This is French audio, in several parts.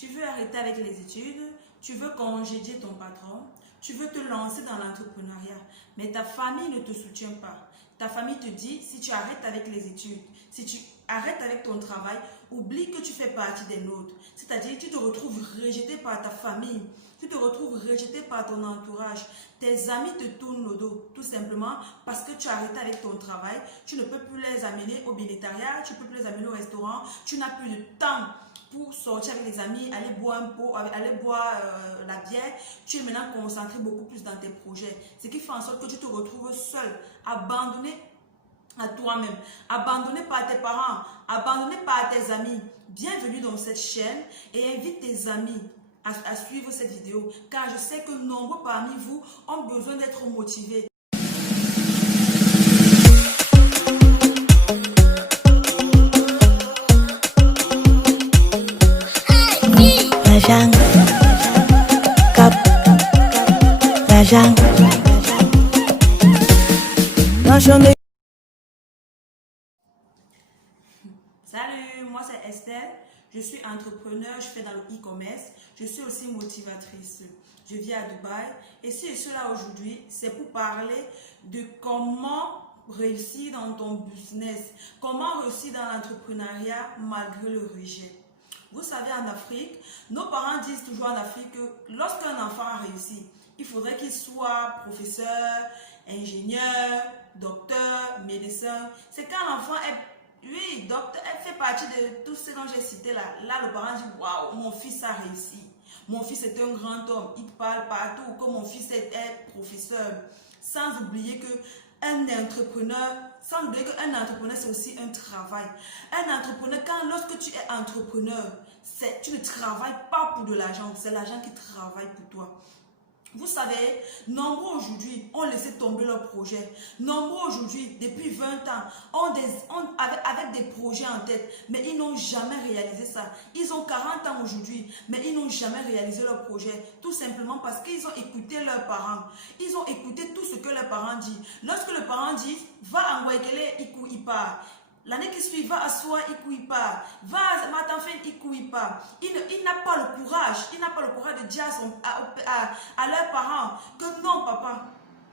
Tu veux arrêter avec les études, tu veux congédier ton patron, tu veux te lancer dans l'entrepreneuriat, mais ta famille ne te soutient pas. Ta famille te dit, si tu arrêtes avec les études, si tu arrêtes avec ton travail, oublie que tu fais partie des nôtres. C'est-à-dire, tu te retrouves rejeté par ta famille, tu te retrouves rejeté par ton entourage. Tes amis te tournent le dos, tout simplement parce que tu as arrêté avec ton travail. Tu ne peux plus les amener au bénétariat, tu ne peux plus les amener au restaurant, tu n'as plus de temps pour sortir avec les amis, aller boire un pot, aller boire la bière. Tu es maintenant concentré beaucoup plus dans tes projets. Ce qui fait en sorte que tu te retrouves seul, abandonné à toi-même, abandonné par tes parents, abandonné par tes amis. Bienvenue dans cette chaîne et invite tes amis à suivre cette vidéo, car je sais que nombreux parmi vous ont besoin d'être motivés. Salut, moi c'est Estelle, je suis entrepreneur, je fais dans le e-commerce, je suis aussi motivatrice. Je vis à Dubaï et si je suis là aujourd'hui, c'est pour parler de comment réussir dans ton business, comment réussir dans l'entrepreneuriat malgré le rejet. Vous savez, en Afrique, nos parents disent toujours en Afrique que lorsqu'un enfant a réussi, il faudrait qu'il soit professeur, ingénieur, docteur, médecin. C'est quand l'enfant est, oui, docteur, elle fait partie de tout ce dont j'ai cité là. Là, le parent dit, waouh, mon fils a réussi. Mon fils est un grand homme, il parle partout, que mon fils est professeur. Sans oublier que un entrepreneur, c'est aussi un travail. Un entrepreneur, lorsque tu es entrepreneur, tu ne travailles pas pour de l'argent, c'est l'argent qui travaille pour toi. Vous savez, nombreux aujourd'hui ont laissé tomber leur projet. Nombreux aujourd'hui, depuis 20 ans, avec des projets en tête, mais ils n'ont jamais réalisé ça. Ils ont 40 ans aujourd'hui, mais ils n'ont jamais réalisé leur projet. Tout simplement parce qu'ils ont écouté leurs parents. Ils ont écouté tout ce que leurs parents disent. Lorsque le parent dit, va en Guaykele, il part. L'année qui suit, va à soi, il couille pas. Va à Matanfen, il couille pas. Il n'a pas le courage. Il n'a pas le courage de dire à leurs parents que non, papa,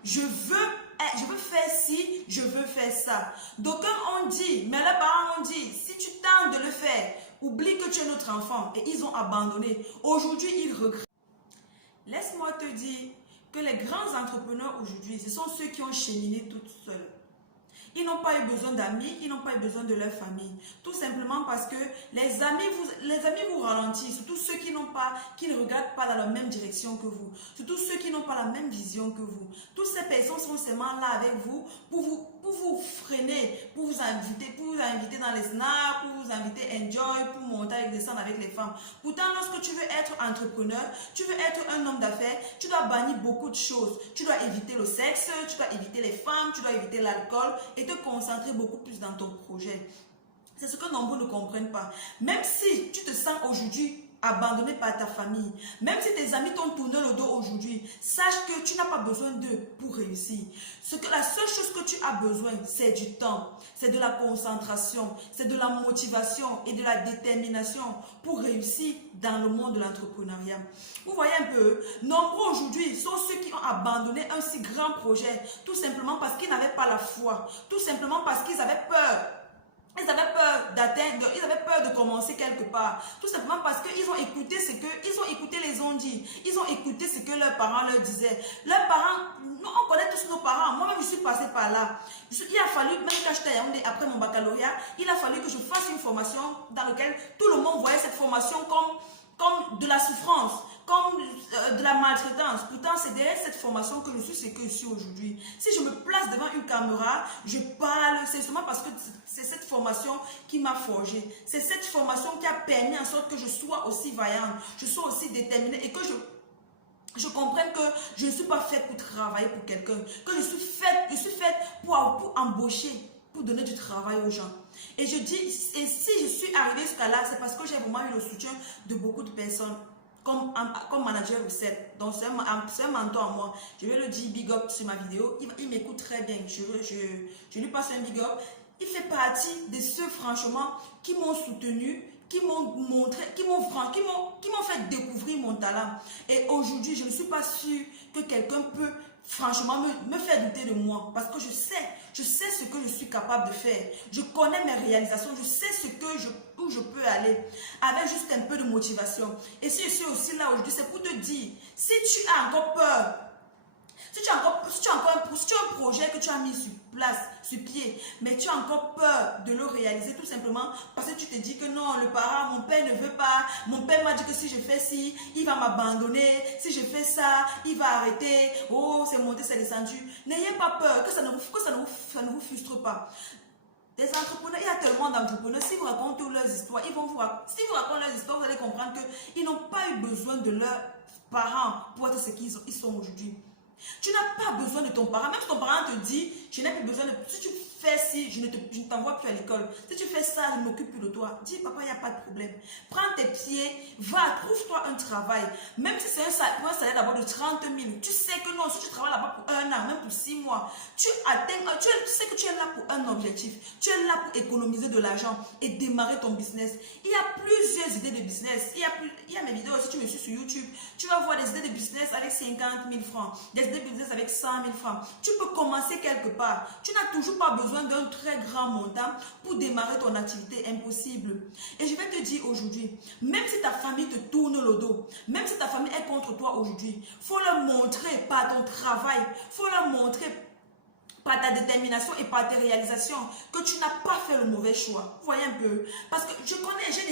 je veux faire ci, je veux faire ça. D'aucuns ont dit, mais leurs parents ont dit, si tu tentes de le faire, oublie que tu es notre enfant. Et ils ont abandonné. Aujourd'hui, ils regrettent. Laisse-moi te dire que les grands entrepreneurs aujourd'hui, ce sont ceux qui ont cheminé tout seuls. Ils n'ont pas eu besoin d'amis, ils n'ont pas eu besoin de leur famille. Tout simplement parce que les amis vous ralentissent, surtout ceux qui ne regardent pas dans la même direction que vous, surtout ceux qui n'ont pas la même vision que vous. Toutes ces personnes sont seulement là avec vous pour vous freiner, pour vous inviter dans les snacks, pour vous inviter à enjoy, pour monter et descendre avec les femmes. Pourtant, lorsque tu veux être entrepreneur, tu veux être un homme d'affaires, tu dois bannir beaucoup de choses. Tu dois éviter le sexe, tu dois éviter les femmes, tu dois éviter l'alcool et te concentrer beaucoup plus dans ton projet. C'est ce que nombreux ne comprennent pas. Même si tu te sens aujourd'hui abandonné par ta famille, même si tes amis t'ont tourné le dos aujourd'hui, sache que tu n'as pas besoin d'eux pour réussir. La seule chose que tu as besoin, c'est du temps, c'est de la concentration, c'est de la motivation et de la détermination pour réussir dans le monde de l'entrepreneuriat. Vous voyez un peu, nombreux aujourd'hui sont ceux qui ont abandonné un si grand projet, tout simplement parce qu'ils n'avaient pas la foi, tout simplement parce qu'ils avaient peur. Ils avaient peur d'atteindre, ils avaient peur de commencer quelque part. Tout simplement parce qu'ils ont écouté les ondits. Ils ont écouté ce que leurs parents leur disaient. Leurs parents, on connaît tous nos parents. Moi-même, je suis passée par là. Il a fallu, même quand j'étais à Yaoundé après mon baccalauréat, il a fallu que je fasse une formation dans laquelle tout le monde voyait cette formation comme de la souffrance, comme de la maltraitance. Pourtant, c'est derrière cette formation que je suis ce que je suis aujourd'hui. Si je me place devant une caméra, je parle, c'est seulement parce que c'est cette formation qui m'a forgé. C'est cette formation qui a permis en sorte que je sois aussi vaillante, je sois aussi déterminée et que je comprenne que je ne suis pas faite pour travailler pour quelqu'un, que je suis faite pour embaucher, pour donner du travail aux gens. Et je dis, et si je suis arrivée jusqu'à là, c'est parce que j'ai vraiment eu le soutien de beaucoup de personnes. Comme manager recette. Donc c'est un mentor à moi. Je vais le dire big up sur ma vidéo. Il m'écoute très bien. Je lui passe un big up. Il fait partie de ceux franchement qui m'ont soutenu, qui m'ont montré, qui m'ont fait découvrir mon talent. Et aujourd'hui, je ne suis pas sûre que quelqu'un peut franchement me faire douter de moi. Parce que je sais ce que je suis capable de faire. Je connais mes réalisations, je sais où je peux aller. Avec juste un peu de motivation. Et si je suis aussi là aujourd'hui, c'est pour te dire, si tu as encore peur, si tu as un projet que tu as mis sur place, sur pied, mais tu as encore peur de le réaliser tout simplement parce que tu te dis que non, mon père ne veut pas, mon père m'a dit que si je fais ci, il va m'abandonner, si je fais ça, il va arrêter, oh, c'est monté, c'est descendu. N'ayez pas peur, que ça ne vous frustre pas. Des entrepreneurs, il y a tellement d'entrepreneurs, si vous racontez leurs histoires, si vous racontez leurs histoires, vous allez comprendre qu'ils n'ont pas eu besoin de leurs parents pour être ce qu'ils sont aujourd'hui. Tu n'as pas besoin de ton parent. Même si ton parent te dit, je n'ai plus besoin de... Si tu fais ci, je ne t'envoie plus à l'école. Si tu fais ça, je ne m'occupe plus de toi. Dis, papa, il n'y a pas de problème. Prends tes pieds, va, trouve-toi un travail. Même si c'est un salaire d'abord de 30 000. Tu sais que non, si tu travailles là-bas pour 1 an, même pour 6 mois, tu sais que tu es là pour un objectif. Tu es là pour économiser de l'argent et démarrer ton business. Il y a plusieurs idées de business. Il y a mes vidéos, si tu me suis sur YouTube, tu vas voir des idées de business avec 50 000 francs. Des idées de business avec 100 000 francs. Tu peux commencer quelque part. Tu n'as toujours pas besoin d'un très grand montant pour démarrer ton activité. Impossible. Et je vais te dire aujourd'hui, même si ta famille te tourne le dos, même si ta famille est contre toi aujourd'hui, il faut leur montrer par ton travail, il faut leur montrer par ta détermination et par tes réalisations que tu n'as pas fait le mauvais choix. Vous voyez un peu? Parce que j'ai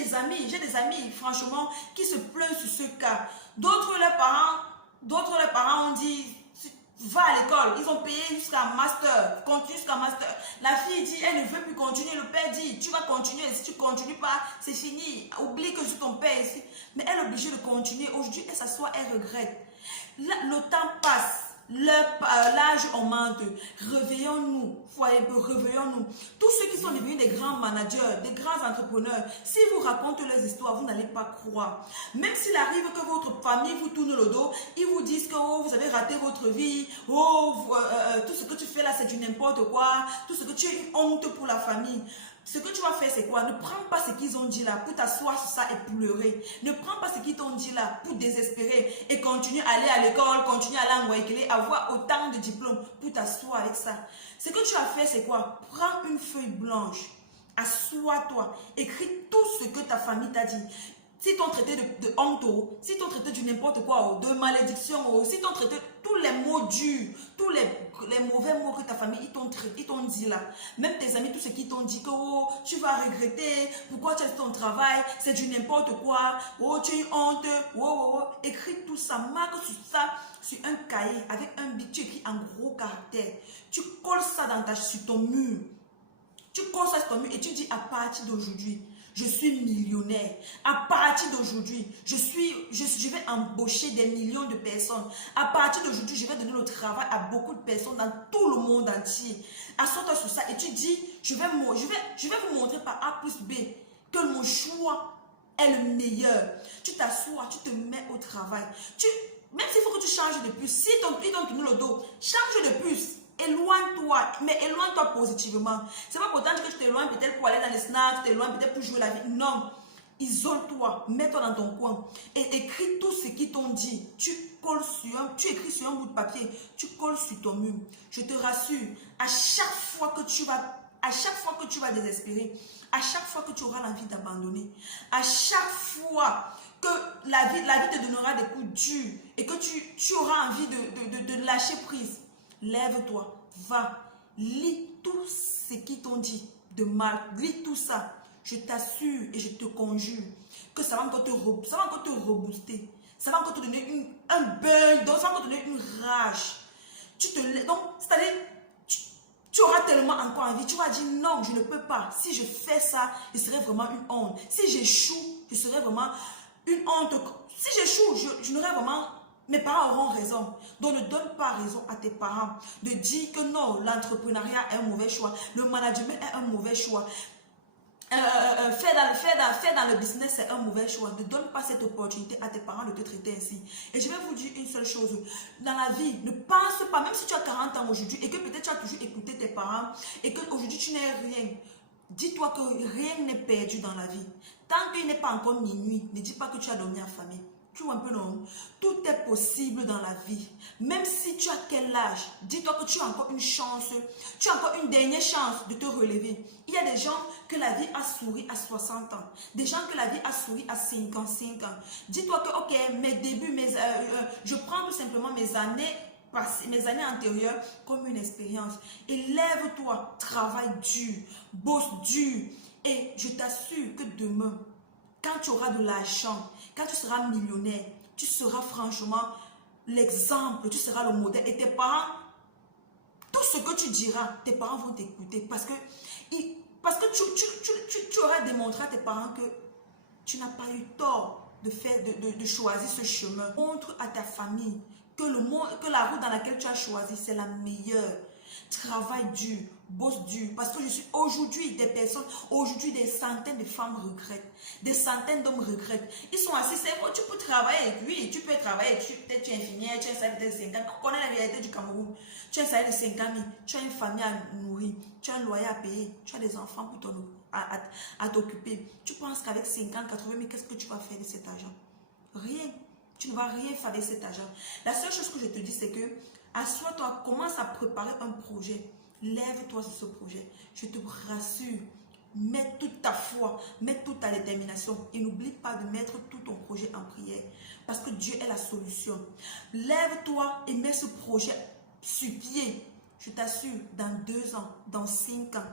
des amis, franchement, qui se plaignent sur ce cas. D'autres, leurs parents ont dit, va à l'école. Ils ont payé jusqu'à master, continue jusqu'à master. La fille dit, elle ne veut plus continuer. Le père dit, tu vas continuer. Si tu ne continues pas, c'est fini. Oublie que c'est ton père ici. Mais elle est obligée de continuer. Aujourd'hui, elle s'assoit, elle regrette. Le temps passe. L'âge augmente. Réveillons-nous. Réveillons-nous. Tous ceux qui sont devenus des grands managers, des grands entrepreneurs, si vous racontez leurs histoires, vous n'allez pas croire. Même s'il arrive que votre famille vous tourne le dos, ils vous disent que oh, vous avez raté votre vie, tout ce que tu fais là c'est du n'importe quoi, tout ce que tu es une honte pour la famille. Ce que tu vas faire, c'est quoi? Ne prends pas ce qu'ils ont dit là pour t'asseoir sur ça et pleurer. Ne prends pas ce qu'ils t'ont dit là pour désespérer et continuer à aller à l'école, continuer à aller en Guayaquil, avoir autant de diplômes pour t'asseoir avec ça. Ce que tu as fait, c'est quoi? Prends une feuille blanche, assois-toi, écris tout ce que ta famille t'a dit. Si t'ont traité de honte, si t'ont traité du n'importe quoi, de malédiction, si t'ont traité tous les mots durs, tous les mauvais mots que ta famille ils t'ont dit là. Même tes amis, tous ceux qui t'ont dit que oh, tu vas regretter, pourquoi tu as fait ton travail, c'est du n'importe quoi, oh tu as une honte, écris tout ça, marque ça sur un cahier avec un bic, tu écris en gros caractère, tu colles ça sur ton mur. Tu colles ça sur ton mur et tu dis à partir d'aujourd'hui, je suis millionnaire. À partir d'aujourd'hui, je vais embaucher des millions de personnes. À partir d'aujourd'hui, je vais donner le travail à beaucoup de personnes dans tout le monde entier. Assois-toi sur ça et tu dis, je vais vous montrer par A plus B que mon choix est le meilleur. Tu t'assois, tu te mets au travail. Même s'il faut que tu changes de puce, si ils t'ont tourné le dos, change de puce. Éloigne-toi, mais éloigne-toi positivement. C'est pas pourtant que tu t'éloignes peut-être pour aller dans les snacks, tu t'éloignes peut-être pour jouer la vie. Non, isole-toi, mets-toi dans ton coin et écris tout ce qu'ils t'ont dit. Tu écris sur un bout de papier, tu colles sur ton mur. Je te rassure, à chaque fois que tu vas désespérer, à chaque fois que tu auras l'envie d'abandonner, à chaque fois que la vie te donnera des coups durs et que tu auras envie de lâcher prise, lève-toi, va, lis tout ce qu'ils t'ont dit de mal, lis tout ça. Je t'assure et je te conjure que ça va encore te rebooster. Ça va encore te donner un bug, donc ça va encore te donner une rage. Donc, c'est-à-dire, tu auras tellement encore envie, tu vas dire non, je ne peux pas. Si je fais ça, ce serait vraiment une honte. Si j'échoue, ce serait vraiment une honte. Si j'échoue, je n'aurai vraiment... Mes parents auront raison. Donc ne donne pas raison à tes parents de dire que non, l'entrepreneuriat est un mauvais choix, le management est un mauvais choix. Faire dans le business, c'est un mauvais choix. Ne donne pas cette opportunité à tes parents de te traiter ainsi. Et je vais vous dire une seule chose. Dans la vie, ne pense pas, même si tu as 40 ans aujourd'hui et que peut-être tu as toujours écouté tes parents et qu'aujourd'hui tu n'es rien. Dis-toi que rien n'est perdu dans la vie. Tant qu'il n'est pas encore minuit, ne dis pas que tu as dormi affamé. Tu vois un peu non? Tout est possible dans la vie. Même si tu as quel âge, dis-toi que tu as encore une chance, tu as encore une dernière chance de te relever. Il y a des gens que la vie a souri à 60 ans, des gens que la vie a souri à 55 ans. Dis-toi que, ok, mes débuts, je prends tout simplement mes années antérieures comme une expérience. Et lève-toi, travaille dur, bosse dur. Et je t'assure que demain, quand tu auras de l'argent, quand tu seras millionnaire, tu seras franchement l'exemple, tu seras le modèle. Et tes parents, tout ce que tu diras, tes parents vont t'écouter parce que tu auras démontré à tes parents que tu n'as pas eu tort de choisir ce chemin. Montre à ta famille que la route dans laquelle tu as choisi, c'est la meilleure. Travaille dur, bosse dur. Parce que je suis aujourd'hui aujourd'hui des centaines de femmes regrettent. Des centaines d'hommes regrettent. Ils sont assis, c'est bon, tu peux travailler. Oui, tu peux travailler. Peut-être tu es infirmière, tu as un salaire de 50 000. On connaît la réalité du Cameroun. Tu as un salaire de 50 000. Tu as une famille à nourrir. Tu as un loyer à payer. Tu as des enfants pour à t'occuper. Tu penses qu'avec 50, 80 000, qu'est-ce que tu vas faire de cet argent? Rien. Tu ne vas rien faire de cet argent. La seule chose que je te dis, c'est que assois-toi, commence à préparer un projet. Lève-toi sur ce projet. Je te rassure. Mets toute ta foi, mets toute ta détermination. Et n'oublie pas de mettre tout ton projet en prière. Parce que Dieu est la solution. Lève-toi et mets ce projet sur pied. Je t'assure, dans 2 ans, dans 5 ans,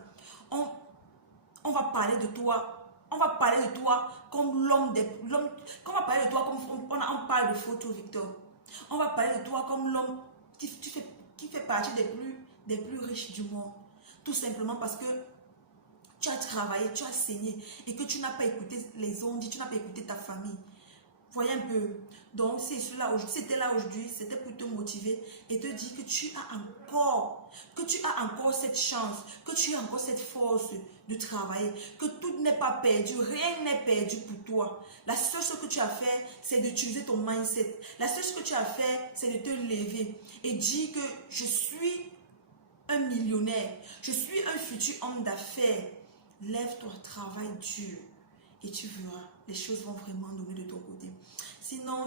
on va parler de toi. On va parler de toi comme l'homme. On va parler de toi comme on parle de photo Victor. On va parler de toi comme l'homme qui fait partie des plus riches du monde. Tout simplement parce que tu as travaillé, tu as saigné et que tu n'as pas écouté les ondes, tu n'as pas écouté ta famille. Voyez un peu. Donc, si c'était là aujourd'hui, c'était pour te motiver et te dire que tu as encore cette chance, que tu as encore cette force de travailler, que tout n'est pas perdu, rien n'est perdu pour toi. La seule chose que tu as fait, c'est d'utiliser ton mindset. La seule chose que tu as fait, c'est de te lever et dire que je suis un millionnaire, je suis un futur homme d'affaires. Lève-toi, travaille dur et tu verras, les choses vont vraiment donner de ton côté. Sinon,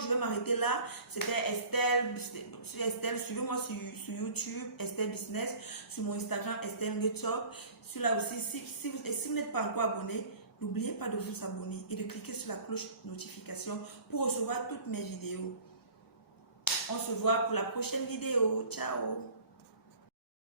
je vais m'arrêter là. C'était Estelle. Suivez-moi sur YouTube, Estelle Business. Sur mon Instagram, Estelle Getop. Sur là aussi, si vous n'êtes pas encore abonné, n'oubliez pas de vous abonner et de cliquer sur la cloche notification pour recevoir toutes mes vidéos. On se voit pour la prochaine vidéo. Ciao!